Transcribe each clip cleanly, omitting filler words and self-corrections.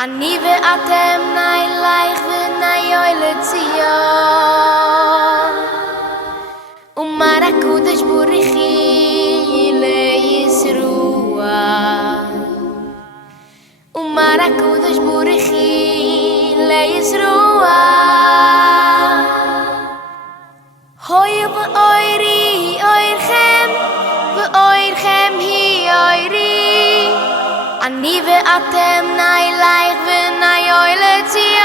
אני ואתם נעלייך ונעיוי לציון ומר הקודש בורכי לישרוע ומר הקודש בורכי לישרוע הוי ואוירי אוירכם ואוירכם היא אוירי אני ואתם נעלייך ונעיוי לציון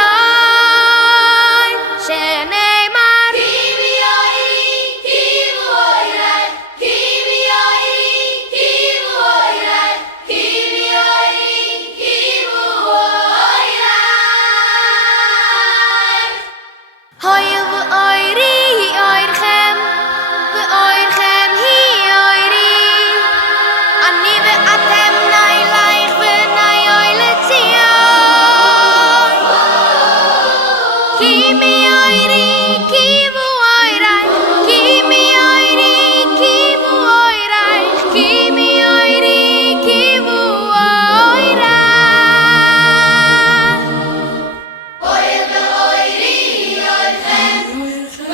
שנאמר כי בי אוירי כי בו אוירייך כי בי אוירי כי בו אוירייך כי בי אוירי כי בו אוירייך הוי ואוירי אוירכם ואוירכם היא אוירי אני ואתם נעלייך ונעיוי לציון כי בי אוירי כי בו אוירייך כי בי אוירי כי בו אוירייך כי בי אוירי כי בו אוירייך אוי ואוירי אוירכם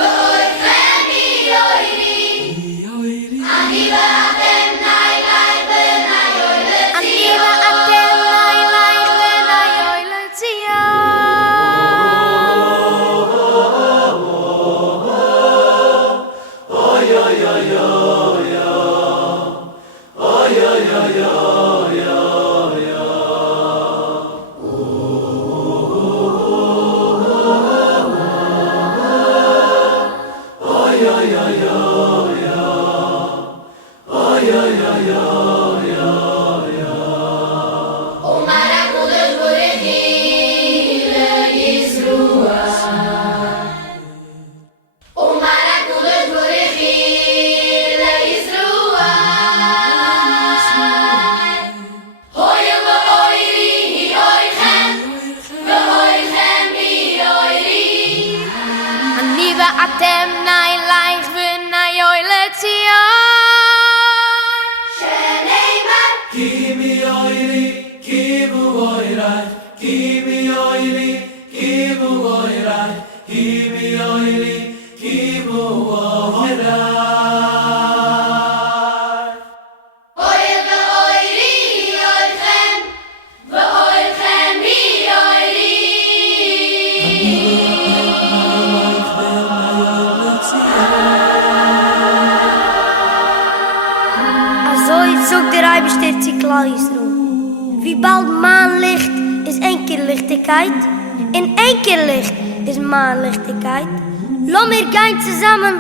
ואוירכם היא אוירי אני ואתם נעלייך ונעיוי לציון אני ואתם נעלייך ונעיוי לציון ומר הקודש בורכי לישרוע ומר הקודש בורכי לישרוע הוי ואוירי אויכם ואויכם היא אוירי אני ואתם נעלייך ונעיוי לציון שנאמר כי בי אוירי כי בו אוירייך כי בי אוירי כי בו אוירייך כי בי אוירי כי בו אוירייך אוי ואוירי אויכם ואויכם היא אוירי Azoi zog der Eibestir zu Klal Yisroel. Wie bald Maanlicht is een keer Lichtigkeit, in een keer Licht is Maanlichtigkeit. Lass mir gehen zusammen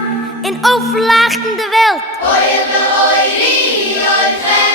in overlachtende Welt. אוי ואוירי אויכם